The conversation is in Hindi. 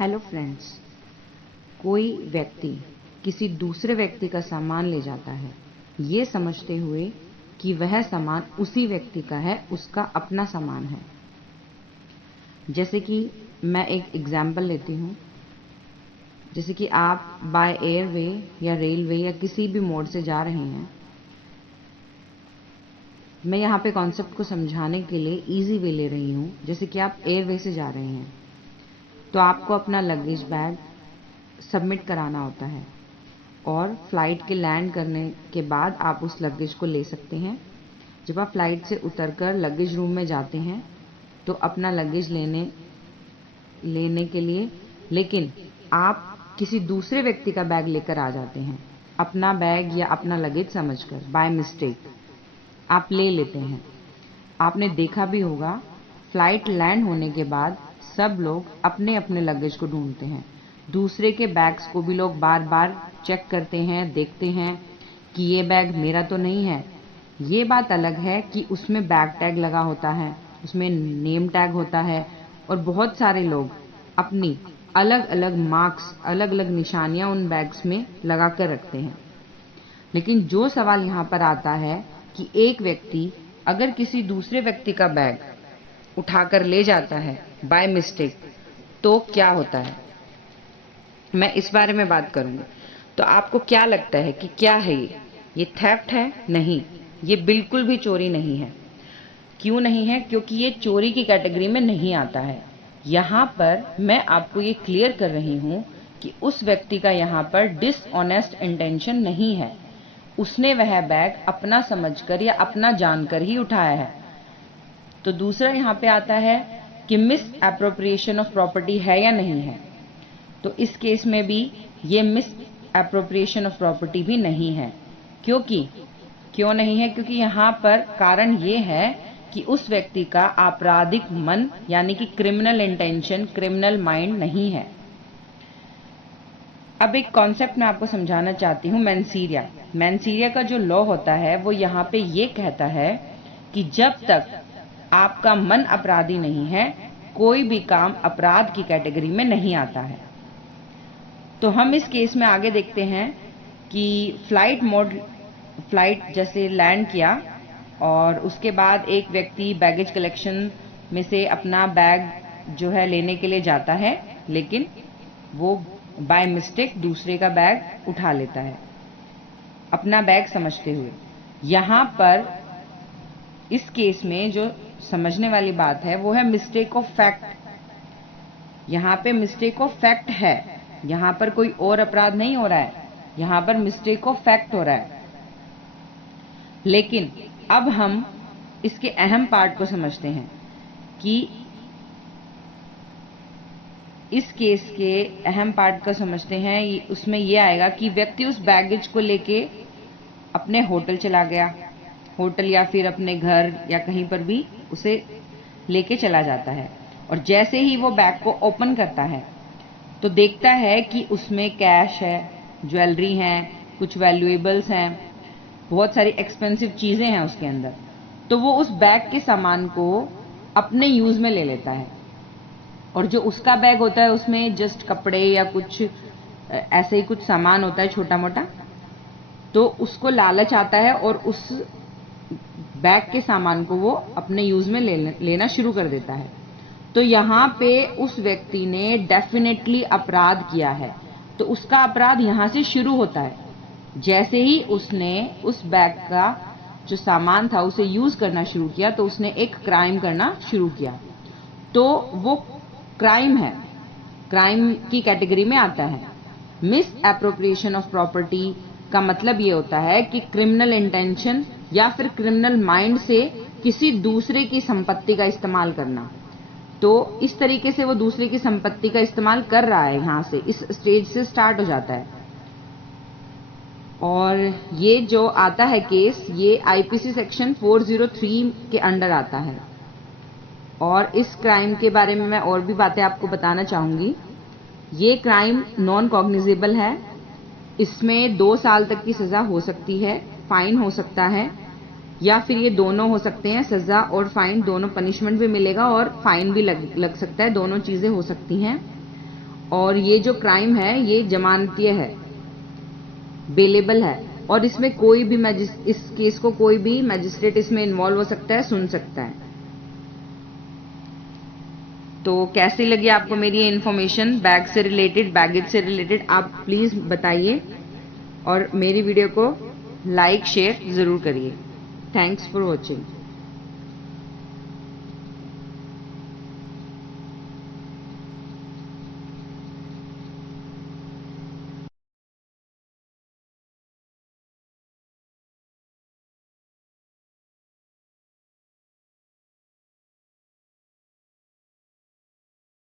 हेलो फ्रेंड्स, कोई व्यक्ति किसी दूसरे व्यक्ति का सामान ले जाता है ये समझते हुए कि वह सामान उसी व्यक्ति का है, उसका अपना सामान है। जैसे कि मैं एक एग्जाम्पल लेती हूँ। जैसे कि आप बाय एयरवे या रेलवे या किसी भी मोड से जा रहे हैं। मैं यहाँ पे कॉन्सेप्ट को समझाने के लिए इजी वे ले रही हूँ। जैसे कि आप एयरवे से जा रहे हैं तो आपको अपना लगेज बैग सबमिट कराना होता है और फ्लाइट के लैंड करने के बाद आप उस लगेज को ले सकते हैं। जब आप फ्लाइट से उतरकर लगेज रूम में जाते हैं तो अपना लगेज लेने के लिए, लेकिन आप किसी दूसरे व्यक्ति का बैग लेकर आ जाते हैं। अपना बैग या अपना लगेज समझकर बाय मिस्टेक आप ले लेते हैं। आपने देखा भी होगा, फ्लाइट लैंड होने के बाद सब लोग अपने अपने लगेज को ढूंढते हैं। दूसरे के बैग्स को भी लोग बार बार चेक करते हैं, देखते हैं कि ये बैग मेरा तो नहीं है। ये बात अलग है कि उसमें बैग टैग लगा होता है, उसमें नेम टैग होता है और बहुत सारे लोग अपनी अलग अलग मार्क्स, अलग अलग निशानियां उन बैग्स में लगा कर रखते हैं। लेकिन जो सवाल यहाँ पर आता है कि एक व्यक्ति अगर किसी दूसरे व्यक्ति का बैग उठाकर ले जाता है बाय मिस्टेक तो क्या होता है, मैं इस बारे में बात करूंगी। तो आपको क्या लगता है कि क्या है ये थेफ्ट है? नहीं, ये बिल्कुल भी चोरी नहीं है। क्यों नहीं है? क्योंकि ये चोरी की कैटेगरी में नहीं आता है। यहाँ पर मैं आपको ये क्लियर कर रही हूँ कि उस व्यक्ति का यहाँ पर डिसऑनेस्ट इंटेंशन नहीं है। उसने वह बैग अपना समझकर या अपना जानकर ही उठाया है। तो दूसरा यहाँ पे आता है कि मिस एप्रोप्रिएशन ऑफ प्रॉपर्टी है या नहीं है। तो इस केस में भी ये मिस एप्रोप्रिएशन ऑफ प्रॉपर्टी भी नहीं है। क्यों नहीं है? क्योंकि यहाँ पर कारण ये है कि उस व्यक्ति का आपराधिक मन यानी कि क्रिमिनल इंटेंशन, क्रिमिनल माइंड नहीं है। अब एक कॉन्सेप्ट मैं आपको समझाना चाहती हूँ, मैनसीरिया का जो लॉ होता है वो यहाँ पे ये कहता है कि जब तक आपका मन अपराधी नहीं है, कोई भी काम अपराध की कैटेगरी में नहीं आता है। तो हम इस केस में आगे देखते हैं कि फ्लाइट जैसे लैंड किया और उसके बाद एक व्यक्ति बैगेज कलेक्शन में से अपना बैग जो है लेने के लिए जाता है, लेकिन वो बाय मिस्टेक दूसरे का बैग उठा लेता है अपना बैग समझते हुए। यहाँ पर इस केस में जो समझने वाली बात है वो है मिस्टेक ऑफ फैक्ट। यहाँ पे मिस्टेक ऑफ फैक्ट है, यहाँ पर कोई और अपराध नहीं हो रहा है, यहाँ पर मिस्टेक ऑफ फैक्ट हो रहा है। लेकिन अब हम इसके अहम पार्ट को समझते हैं कि इस केस के अहम पार्ट को समझते हैं। उसमें यह आएगा कि व्यक्ति उस बैगेज को लेके अपने होटल चला गया, होटल या फिर अपने घर या कहीं पर भी उसे लेके चला जाता है और जैसे ही वो बैग को ओपन करता है तो देखता है कि उसमें कैश है, ज्वेलरी हैं, कुछ वैल्यूएबल्स हैं, बहुत सारी एक्सपेंसिव चीजें हैं उसके अंदर। तो वो उस बैग के सामान को अपने यूज में ले लेता है और जो उसका बैग होता है उसमें जस्ट कपड़े या कुछ ऐसे ही कुछ सामान होता है छोटा मोटा। तो उसको लालच आता है और उस बैग के सामान को वो अपने यूज में लेना शुरू कर देता है। तो यहाँ पे उस व्यक्ति ने डेफिनेटली अपराध किया है। तो उसका अपराध यहाँ से शुरू होता है। जैसे ही उसने उस बैग का जो सामान था उसे यूज करना शुरू किया तो उसने एक क्राइम करना शुरू किया। तो वो क्राइम है, क्राइम की कैटेगरी में आता है। मिस एप्रोप्रिएशन ऑफ प्रॉपर्टी का मतलब ये होता है कि क्रिमिनल इंटेंशन या फिर क्रिमिनल माइंड से किसी दूसरे की संपत्ति का इस्तेमाल करना। तो इस तरीके से वो दूसरे की संपत्ति का इस्तेमाल कर रहा है, यहाँ से इस स्टेज से स्टार्ट हो जाता है। और ये जो आता है केस, ये आईपीसी सेक्शन 403 के अंडर आता है। और इस क्राइम के बारे में मैं और भी बातें आपको बताना चाहूंगी। ये क्राइम नॉन कॉग्निजेबल है। इसमें 2 साल तक की सजा हो सकती है, फाइन हो सकता है या फिर ये दोनों हो सकते हैं, सजा और फाइन दोनों, पनिशमेंट भी मिलेगा और फाइन भी लग सकता है, दोनों चीजें हो सकती हैं। और ये जो क्राइम है ये जमानतीय है, बेलेबल है, और इसमें कोई भी इस केस को कोई भी मैजिस्ट्रेट इसमें इन्वॉल्व हो सकता है, सुन सकता है। तो कैसी लगी आपको मेरी ये इन्फॉर्मेशन बैग से रिलेटेड, बैगेज से रिलेटेड, आप प्लीज बताइए और मेरी वीडियो को लाइक शेयर जरूर करिए। Thanks for watching.